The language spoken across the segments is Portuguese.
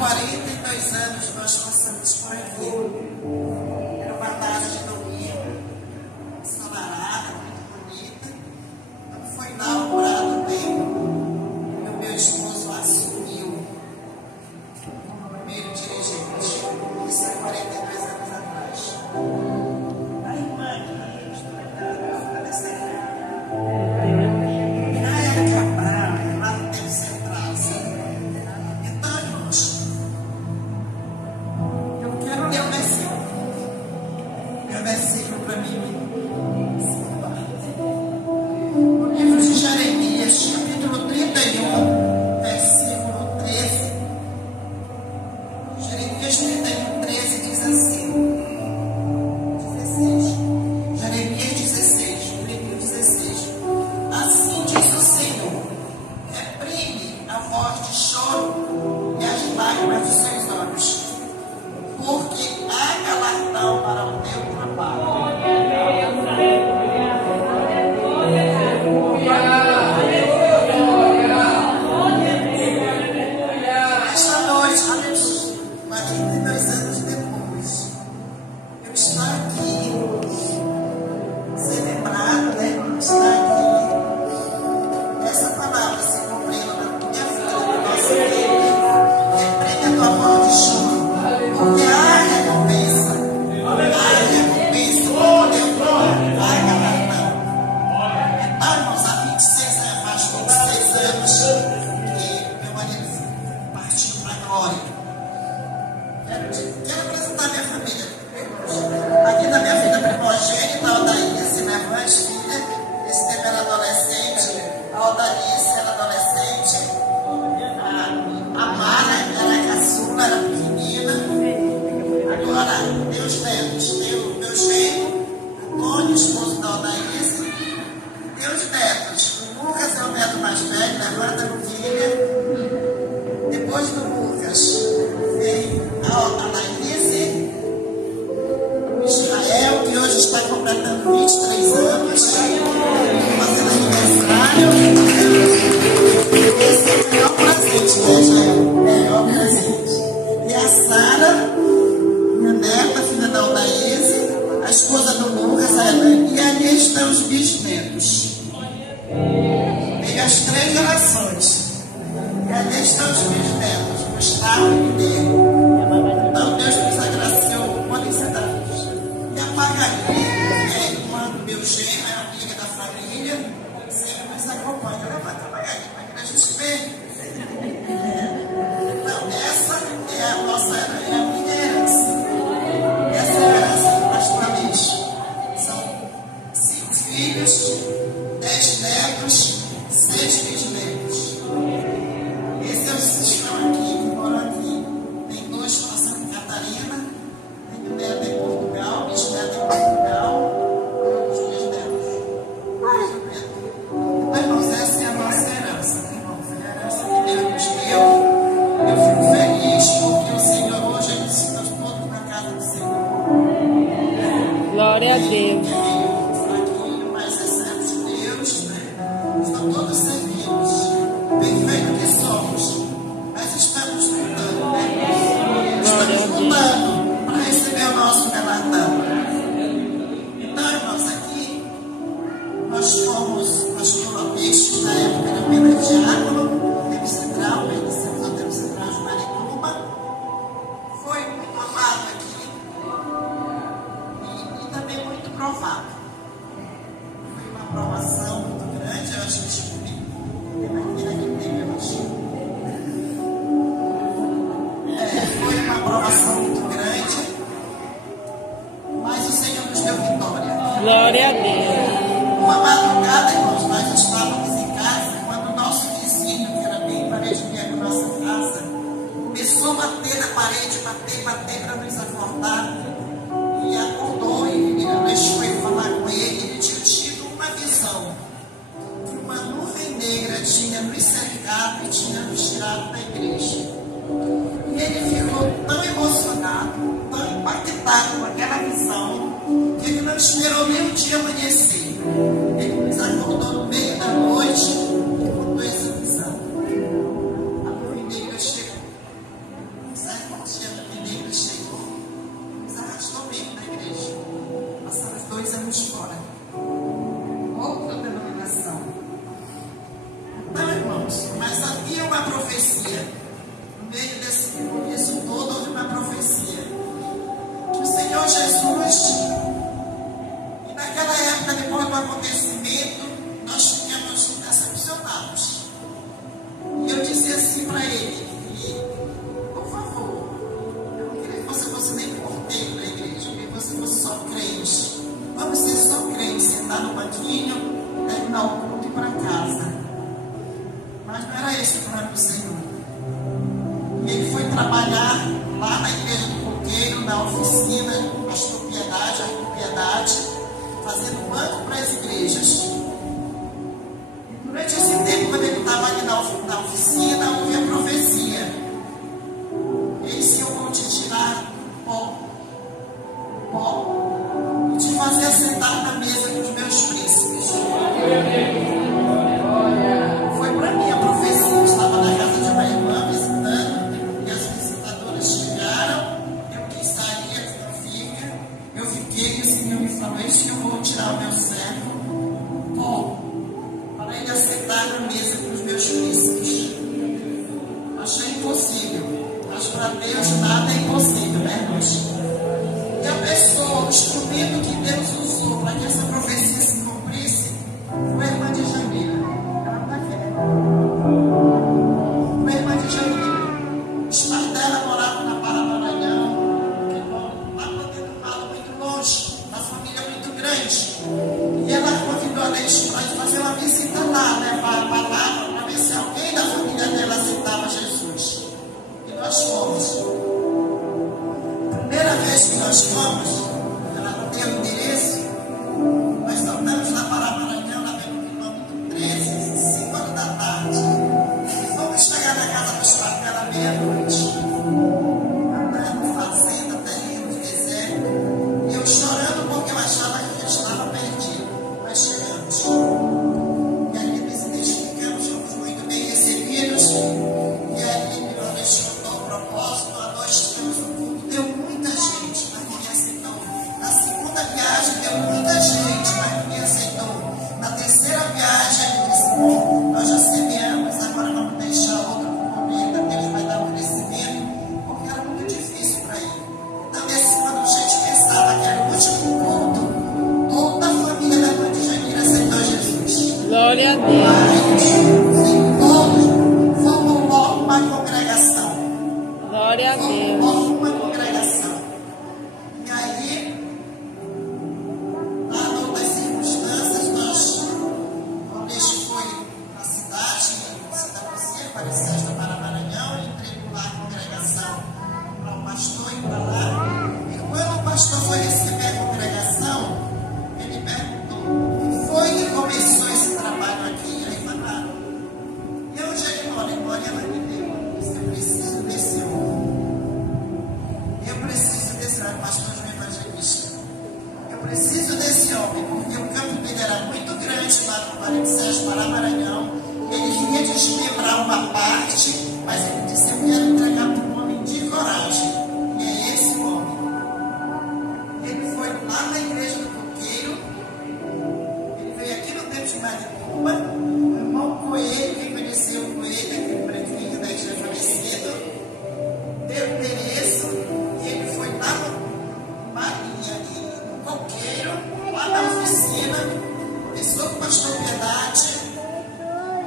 42 anos nós passamos por aqui. Era uma tarde de domingo, ensolarada, muito bonita. Quando foi inaugurado bem, o meu esposo assumiu como primeiro dirigente. Isso há 42 anos atrás. A irmã aqui, estudando, faleceu. Na época, lá no tempo central, sabe? Então, irmãos, eu quero ler um versículo. Meu versículo para mim. O livro de Jeremias, capítulo 31, versículo 13. Jeremias 31, 13 diz assim. 16. Jeremias 16, 16. Assim diz o Senhor: reprime a voz de choro e as lágrimas dos seus olhos, porque há galardão para o teu trabalho. Esta noite, 42 anos depois, eu estou aqui, ser lembrado, né? Estar aqui, essa palavra se cumprindo na minha vida, no nosso meio. Repreende a tua voz de choro, porque há recompensa, quando eu vou, há galardão. Então, irmãos, há 26 anos, faz 26 anos que meu marido partiu para a glória. Quero apresentar minha família. Aqui na minha filha primogênita, a Odalice, minha irmã, filha. Esse tempo era adolescente. A Odalice era adolescente. A Mara era caçula, era pequenina. Agora, meus netos. Meu genro, Antônio, esposo da Odalice. Meus netos. O Lucas é o neto mais velho, levanta no filha. Depois do Lucas, veio a Laíse, o Israel, que hoje está completando 23 anos, fazendo aniversário. Esse é o melhor presente, né, Israel? O melhor presente. E a Sara, minha neta, filha da Laíse, a esposa do Lucas, a Elaine, e ali estão os bisnetos. Tem as 3 gerações. E ali estão os bisnetos, Gustavo e Mineiro. Então Deus nos agraciou, podem sentar. E a Margarida, que é a irmã do meu genro, é amiga da família, sempre nos acompanha. Levanta a Margarida, para que a gente vê. Então essa é a nossa, é a minha herança. Essa é a herança, praticamente. São 5 filhos, 10 netos, 6 bisnetos. Esses é os que estão aqui, que moram aqui. Tem 2 para Santa Catarina, tem um neto em Portugal, bisneto em Portugal, os bisnetos. Então, irmãos, essa é a nossa herança, né, irmãos? É a herança que Deus nos deu. Eu fico feliz porque o Senhor hoje ele ensinou todos na casa do Senhor. Glória a Deus. Fraquinho, mas exceto de Deus, né? Estão todos servidos. Perfeito que somos, mas estamos lutando, né? Estamos lutando para receber o nosso galardão. Então, irmãos, aqui nós fomos pastor na época da Pedra Diácono, tempo central, pertencemos ao tempo central de Marituba. Foi muito amado aqui e também muito provado. Foi uma aprovação muito grande, eu acho que descobri foi uma aprovação muito grande, mas o Senhor nos deu vitória. Glória a Deus. Uma madrugada, irmãos, nós estávamos em casa quando o nosso vizinho, que era bem parede com a nossa casa, começou a bater na parede, bater para nos acordar. E acordou e eu deixou ele falar com ele. Ele tinha tido uma visão que uma nuvem negra tinha nos cercado e tinha nos tirado da igreja. E ele ficou tão emocionado, tão impactado com aquela visão, que ele não esperou nem o dia amanhecer. Ele nos acordou no meio da noite e contou essa visão. A nuvem negra chegou. trabalhar lá na igreja do Coqueiro, na oficina, pastor Piedade, Arquipiedade, fazendo banco para as igrejas. Durante esse tempo, quando ele estava ali na oficina, houve a profecia: eis, eu vou te tirar pó, e te fazer sentar na mesa com os meus príncipes. Foi para mim a profecia. Eu estava na casa de uma irmã visitando, e as visitadoras chegaram. Eu quis sair, eles não ficam. Eu fiquei, e o Senhor me falou: eis que eu vou tirar o meu servo, pó, para ele assentar na mesa com os meus príncipes. Achei impossível, mas para Deus nada é impossível, né, irmãos? E a pessoa, o instrumento que Deus usou para que essa profecia se cumprisse foi a irmã de Jamila. Ela não é velha. Foi a irmã de Jamila. Os pais dela moravam na Pará-Maranhão, lá podendo falar muito longe, uma família muito grande. E ela convidou a Deus para fazer uma visita lá, levar a palavra para ver se alguém da família dela aceitava Jesus. E nós fomos. Primeira vez que nós fomos, ela não tem o endereço, nós saltamos na Pará-Maranhão, lá pelo quilômetro 13, 5 horas da tarde. E fomos chegar na casa dos pais pela meia-noite. Andando, fazenda, terreno, deserto. E eu chorando porque eu achava que eu estava perdido. Mas chegamos. E ali nos identificamos, fomos muito bem recebidos. E ali Deus nos contou o propósito. À noite tivemos um culto, deu muita gente, mas ninguém aceitou. Na segunda viagem deu muita gente, mas ninguém aceitou. Na terceira viagem ele disse: bom, nós já semeamos, agora vamos deixar outra componente, Deus vai dar um crescimento, porque era muito difícil para ele. Então, quando a gente pensava que era o último culto, toda a família da mãe de Jamila aceitou Jesus. Glória a Deus. Mas todos formam logo uma congregação. Glória a Deus. Logo uma congregação. E aí, lá em outras circunstâncias, o Aleixo foi na cidade, Santa Luzia, Apareceu da Pará-Maranhão, e entregou lá a congregação para o pastor e para lá. E quando o pastor foi receber a congregação, ele perguntou: foi que começou esse trabalho aqui? Aí falaram: e onde ele mora? Ele mora lá em Deus. Eu preciso desse homem. Eu preciso desse homem, pastor João Evangelista. Eu preciso desse homem, porque o campo dele era muito grande lá no 46, Pará-Maranhão. Ele queria desmembrar uma parte, mas ele disse: eu quero entregar para um homem de coragem. E é esse homem. Ele foi lá na igreja do Coqueiro. Ele veio aqui no tempo de Maricuba. O irmão Coelho, quem conheceu o Coelho, aquele prefeito da igreja falecido, deu o endereço e ele foi lá no Coqueiro, lá na oficina, começou com o pastor Piedade,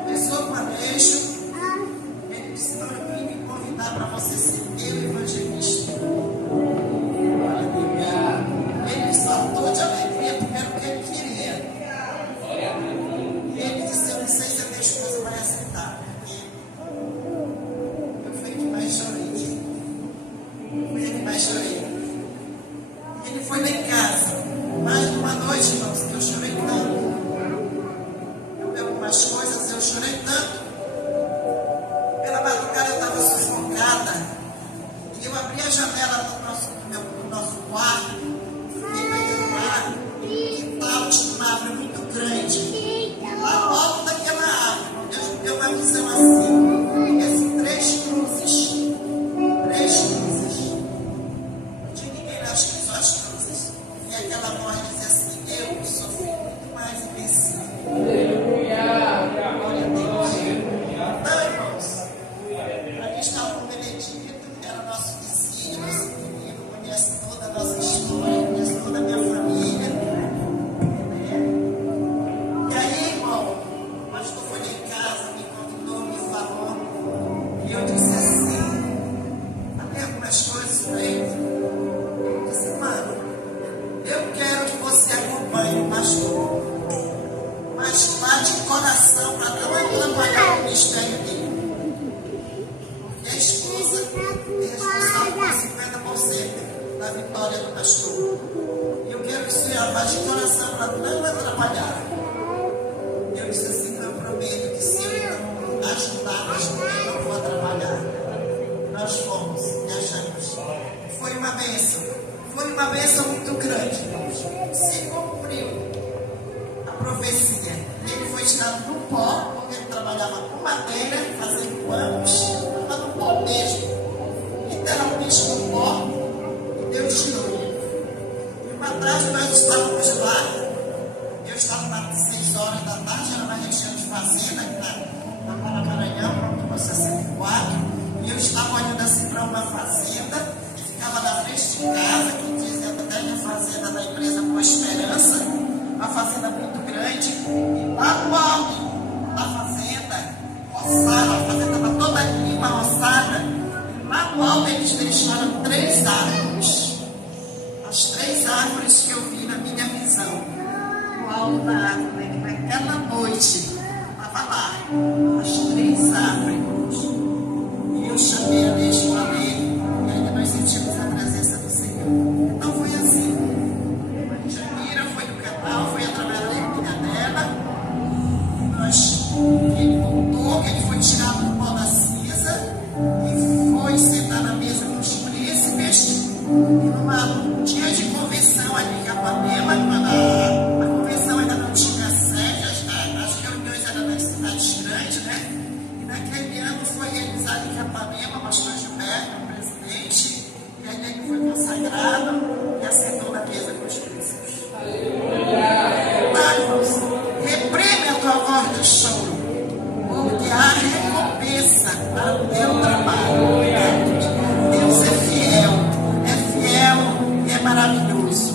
começou com o Aleixo. Ele disse: não, eu vim me convidar para você ser meu evangelista. Ele saltou de alegria porque era o que ele queria. E ele disse: eu não sei se a minha esposa vai aceitar, porque eu fui que mais chorei. Fui ele que mais chorei. Ele foi lá em casa, mais de uma noite, irmãos, que eu chorei tanto. Eu vi algumas coisas, eu chorei tanto. Pela madrugada eu estava sufocada. E eu abri a janela do nosso quarto, fiquei pegando ar, e quintal tinha uma árvore muito grande. Lá no alto daquela árvore, Deus me deu uma visão assim. E assim, três cruzes. Três cruzes. Não tinha ninguém lá, acho que só as cruzes. E aquela voz dizia assim: eu sofri muito mais invencível. Glória a Deus. Então, irmãos, ali está o Benedito, que era nosso vizinho, nosso menino, conhece toda a nossa história, conhece toda a minha família. E aí, irmão, o pastor foi lá em casa, me convidou, me falou, e eu disse assim, falei algumas coisas para ele. Eu disse: mano, eu quero que você acompanhe o pastor, mas vá de coração para não atrapalhar o ministério dele. Porque a esposa dele da vitória do pastor. E eu quero que o Senhor vá de coração para não atrapalhar. Eu disse assim, eu prometo que se eu não ajudar, mas eu não vou atrapalhar. Nós fomos e achamos. Foi uma bênção. Foi uma bênção muito grande, irmãos. Se cumpriu a profecia. Ele foi tirado no pó, porque ele trabalhava com madeira, fazendo panos, estava no pó mesmo. Literalmente no pó. E Deus tirou. E uma tarde nós estávamos lá. Eu estava lá 6 horas da tarde, era uma região de fazenda, na Maranhão, no 64. E eu estava olhando assim para uma fazenda, que ficava na frente de casa, que dizia até a fazenda da empresa Boa Esperança, uma fazenda muito grande. E lá no alto da fazenda, roçada, a fazenda estava toda limpa, roçada. E lá no alto eles deixaram 3 árvores. As 3 árvores que eu vi na minha visão. No alto da árvore, que naquela noite estava lá, as 3 árvores. E eu chamei a Deus, falei, e ainda nós sentimos a presença do Senhor. Então foi assim. A Jamira foi no canal, foi através da família dela. Ele voltou, ele foi tirado do pó da cinza e foi sentar na mesa com os príncipes. E num dia de convenção ali em Capanema, quando a convenção ainda não tinha sede, as reuniões eram nas cidades grandes, né? E naquele ano foi realizado em Capanema, pastor Gilberto, o presidente, e aí ele foi consagrado e assentou na mesa com os príncipes. Reprime a tua voz do choro, porque há recompensa para o teu trabalho. Deus é fiel e é maravilhoso.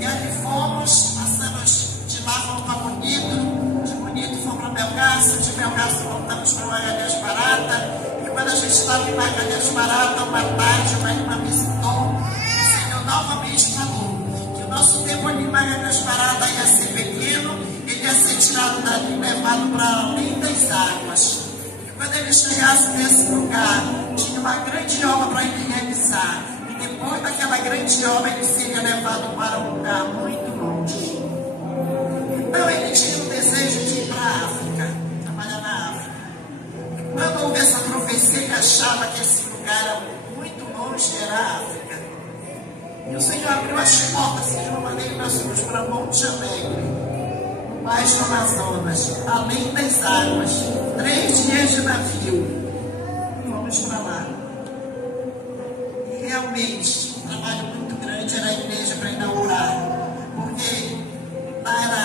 E ali fomos, passamos de lá, fomos para Bonito, de Bonito fomos para Belgaço, de Belgaço voltamos para Magalhães Barata. E quando a gente estava em Magalhães Barata, uma tarde, uma irmã visitou, o Senhor novamente falou que o nosso tempo ali em Magalhães Barata ia ser pequeno, ele ia ser tirado dali e levado para além das águas. E quando ele chegasse nesse lugar, tinha uma grande obra para ele realizar. E depois daquela grande obra, ele seria levado para um lugar muito longe. Então ele tinha um desejo de ir para a África, trabalhar na África. E quando houve essa profecia, ele achava que esse lugar era muito longe, era a África. E o Senhor abriu as portas de uma maneira que nós fomos para Monte Alegre, baixo Amazonas, além das águas, 3 dias de navio. Vamos para lá. E realmente, um trabalho muito grande era a igreja para inaugurar. Porque lá era,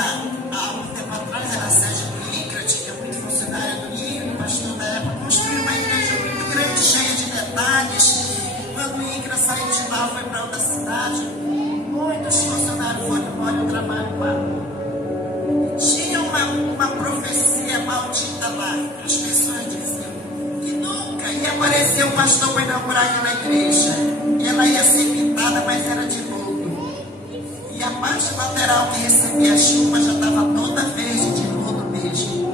há um tempo atrás, era a sede do INCRA, tinha muito funcionário do INCRA, o pastor da época construiu uma igreja muito grande, cheia de detalhes. Quando o INCRA saiu de lá, foi para outra cidade, muitos funcionários foram embora e o trabalho parou. Tinha uma profecia maldita lá, que as pessoas diziam que nunca ia aparecer um pastor para inaugurar aquela igreja. Ela ia ser pintada, mas era de lodo. E a parte lateral que recebia a chuva já estava toda verde de lodo mesmo.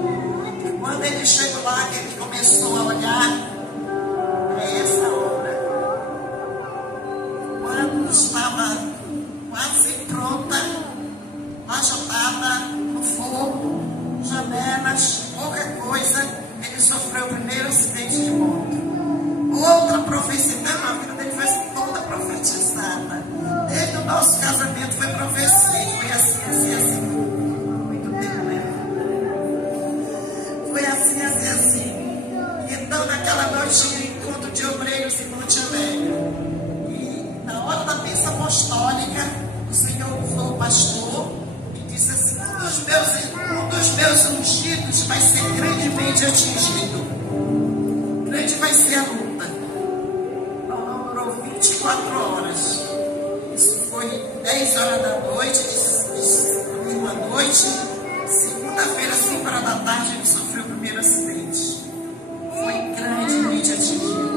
E quando ele chegou lá, ele começou a olhar para essa obra. Quando estava quase pronta, lá já estava no fogo, janelas, pouca coisa, ele sofreu o primeiro acidente de moto. Outra profecia, a vida dele foi toda profetizada. Desde o nosso casamento foi profecia, foi assim. Muito tempo, né? Foi assim. Então, naquela noite, tinha encontro de obreiros em Monte Alegre. E na hora da missa apostólica, o Senhor usou o pastor e disse assim: um dos meus ungidos vai ser grandemente atingido. Grande vai ser a luta. Então, durou 24 horas. Isso foi 10 horas da noite, de uma noite. Segunda-feira, 5 horas da tarde, ele sofreu o primeiro acidente. Foi grandemente atingido.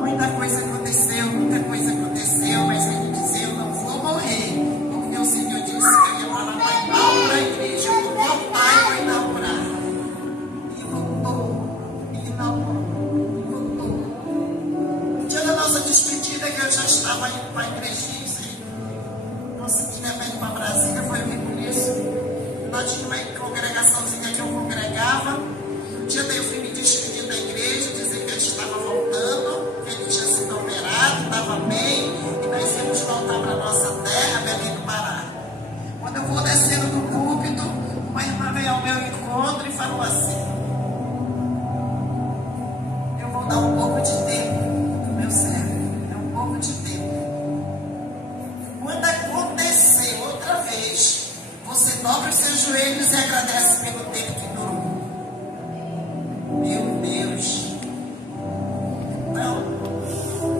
Muita coisa aconteceu, mas ele dizia: eu não vou morrer, porque o Senhor disse que eu ia lá para inaugurar a igreja, eu vou voltar e vou inaugurar. E voltou, e inaugurou, e voltou. No dia da nossa despedida que eu já estava indo para a igrejinha, consegui levar ele para Brasília, foi por isso. Nós tínhamos uma congregaçãozinha que eu congregava. Um dia daí eu fui me despedir da igreja, dizer que ele estava voltando, que ele tinha sido operado, estava bem, e nós íamos voltar para a nossa terra, Belém do Pará. Quando eu vou descendo do púlpito, uma irmã veio ao meu encontro e falou assim: eu vou dar um pouco de tempo para o meu servo, é um pouco de tempo. Quando acontecer outra vez, você dobra os seus joelhos e agradece pelo tempo que durou. Meu Deus. Não,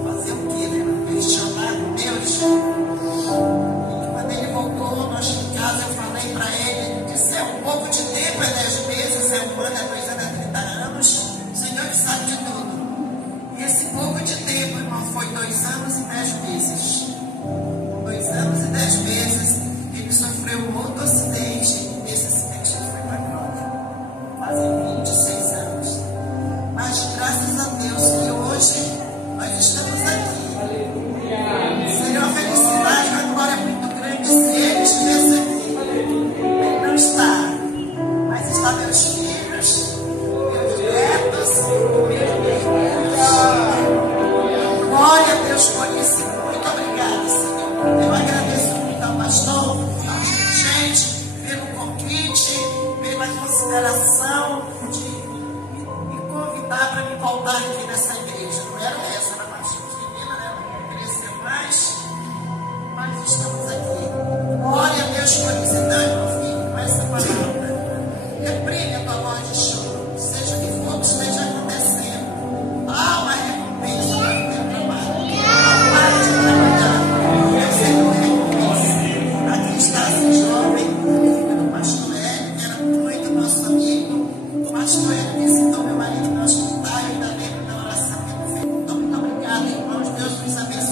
fazer o quê, né? Questionar Deus. E quando ele voltou, nós em casa, eu falei para ele, ele disse: é um pouco de tempo, é 10 meses, é 1 ano, é 2 anos, é 30 anos. O Senhor que sabe de tudo. E esse pouco de tempo, irmão, foi 2 anos e 10 meses. 2 anos e 10 meses, ele sofreu um outro acidente. Esse acidente ele foi para a glória. Fazem 26 anos. Mas graças a Deus que hoje nós estamos aqui. Seria uma felicidade, uma glória muito grande se ele estivesse aqui. Ele não está. Mas está meus filhos, meus netos, meus filhos. Glória a Deus por isso. Muito obrigada, Senhor. Eu agradeço muito ao pastor, ao dirigente, pelo convite, pela consideração de me convidar para me voltar aqui nessa igreja. Não era essa, era mais pequena, né? Não crescer mais, mas estamos aqui. Glória a Deus por isso. Então, meu filho, com essa palavra, reprime a tua voz de choro, seja o que for que esteja acontecendo. Há uma recompensa para o teu trabalho. Não pare de trabalhar. Eu sei que recompensa. Aqui está esse jovem, filho do pastor Hélio, que era muito nosso amigo. O pastor Hélio visitou meu marido no hospital e ainda lembro da oração que ele fez. Então, muito obrigada, irmãos. Deus nos abençoe.